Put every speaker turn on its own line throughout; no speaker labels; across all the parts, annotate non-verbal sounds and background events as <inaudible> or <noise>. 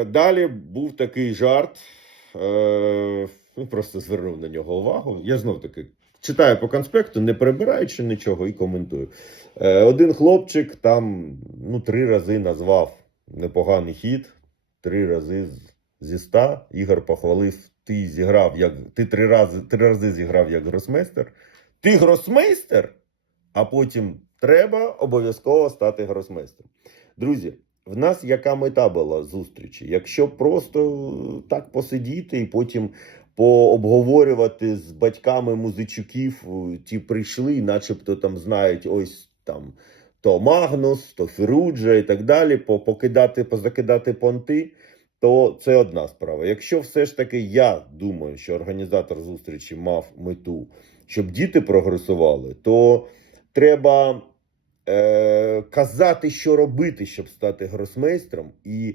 Е, далі був такий жарт. Е, ну, просто звернув на нього увагу. Я знов таки читаю по конспекту, не перебираючи нічого і коментую. Е, один хлопчик там ну, три рази назвав непоганий хід, три рази зі ста. Ігор похвалив, ти зіграв як ти три рази, три рази зіграв як гросмейстер. Ти гросмейстер, а потім треба обов'язково стати гросмейстером. Друзі, в нас яка мета була зустрічі? Якщо просто так посидіти і потім пообговорювати з батьками музичуків, е, ті прийшли, начебто там знають ось там то Магнус, то Феруджа і так далі, покидати, позакидати понти, то це одна справа. Якщо все ж таки я думаю, що організатор зустрічі мав мету, щоб діти прогресували, то треба е, казати, що робити, щоб стати гросмейстром, і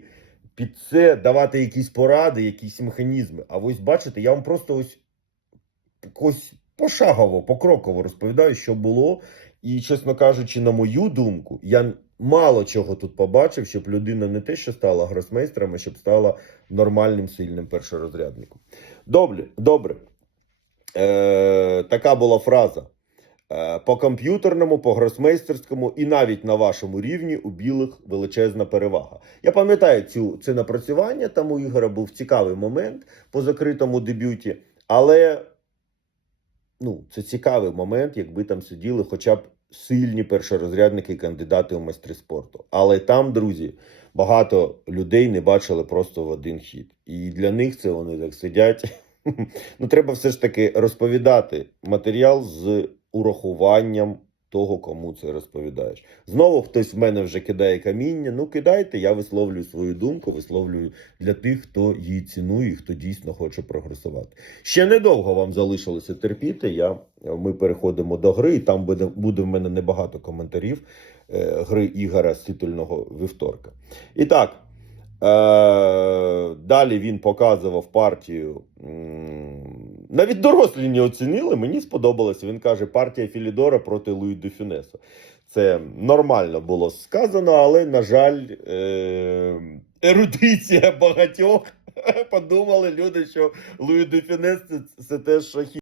під це давати якісь поради, якісь механізми. А ось бачите, я вам просто ось, ось пошагово, покроково розповідаю, що було. І, чесно кажучи, на мою думку, я мало чого тут побачив, щоб людина не те, що стала гросмейстром, а щоб стала нормальним сильним першорозрядником. Добре, добре. Е, така була фраза. Е, По комп'ютерному, по гросмейстерському і навіть на вашому рівні у білих величезна перевага. Я пам'ятаю цю це напрацювання. Там у Ігора був цікавий момент по закритому дебюті, але ну, це цікавий момент, якби там сиділи хоча б сильні першорозрядники і кандидати у майстри спорту. Але там, друзі, багато людей не бачили просто в один хід. І для них це вони так сидять. <laughs> Ну, треба все ж таки розповідати матеріал з урахуванням того, кому це розповідаєш. Знову хтось в мене вже кидає каміння. Ну, кидайте, я висловлюю свою думку, висловлюю для тих, хто її цінує, і хто дійсно хоче прогресувати. Ще недовго вам залишилося терпіти. Я, ми переходимо до гри, і там буде, буде в мене небагато коментарів е, гри Ігора з титульного вівторка. І так. Е, далі він показував партію. Навіть дорослі не оцінили. Мені сподобалося. Він каже: партія Філідора проти Луї Дюфюнесу. Це нормально було сказано, але, на жаль, е, ерудиція багатьох <laughs> подумали люди, що Луї Дюфюнес це, це теж шахі.